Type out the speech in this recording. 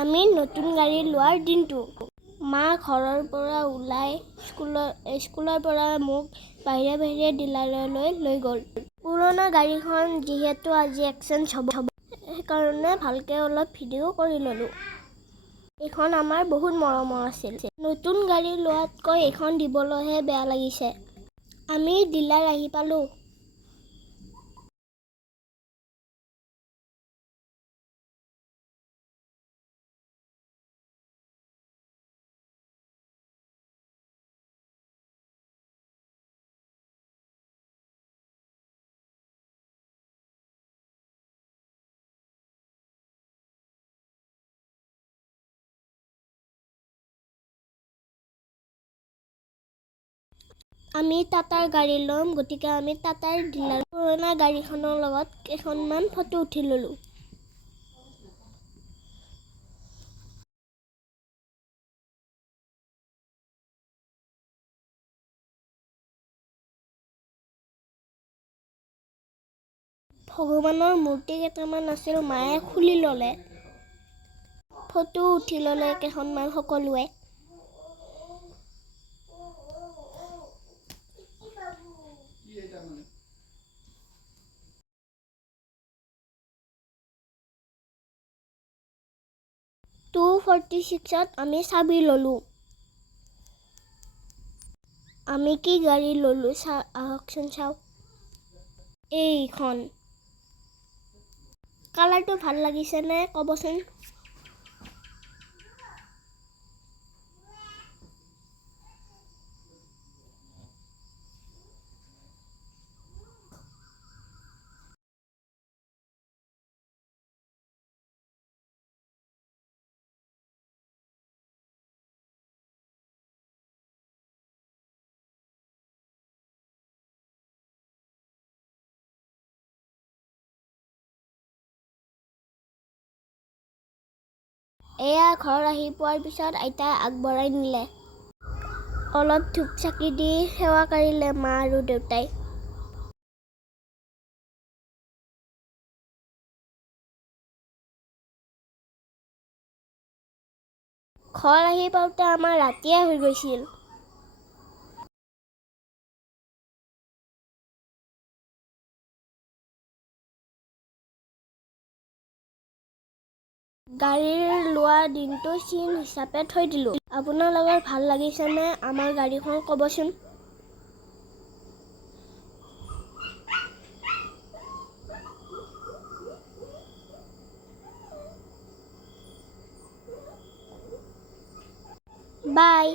আমি নতুন গাড়ী লোৱাৰ দিনটো মা ঘৰৰ পৰা ওলাই স্কুলৰ পৰা মোক বাহিৰে ডিলাৰলৈ লৈ গ'ল। পুৰণা গাড়ীখন যিহেতু আজি এক্সচেঞ্জ হ'ব সেইকাৰণে ভালকৈ অলপ ভিডিঅ' কৰি ল'লোঁ। এইখন আমাৰ বহুত মৰমৰ আছিল। নতুন গাড়ী লোৱাতকৈ এইখন দিবলৈহে বেয়া লাগিছে। আমি ডিলাৰ আহি পালোঁ। আমি টাটাৰ গাড়ী ল'ম, গতিকে আমি টাটাৰ ডিলাৰ পুৰণা গাড়ীখনৰ লগত কেইখনমান ফটো উঠি ল'লোঁ। ভগৱানৰ মূৰ্তি কেইটামান আছিল, মায়ে খুলি ল'লে। ফটো উঠি ল'লে কেইখনমান সকলোৱে। টু 46ত আমি চাবি ল'লোঁ। আমি কি গাড়ী ল'লোঁ আহকচোন চাওঁ। এইখন কালাৰটো ভাল লাগিছেনে ক'বচোন। এয়া ঘৰ আহি পোৱাৰ পিছত আইতাই আগবঢ়াই নিলে। অলপ ধূপ চাকি দি সেৱা কৰিলে মা আৰু দেউতাই। ঘৰ আহি পাওঁতে আমাৰ ৰাতিয়ে হৈ গৈছিল। গাড়ীৰ লোৱা দিনটো চিন হিচাপে থৈ দিলোঁ। আপোনালোকৰ ভাল লাগিছেনে আমাৰ গাড়ীখন ক'বচোন। বাই।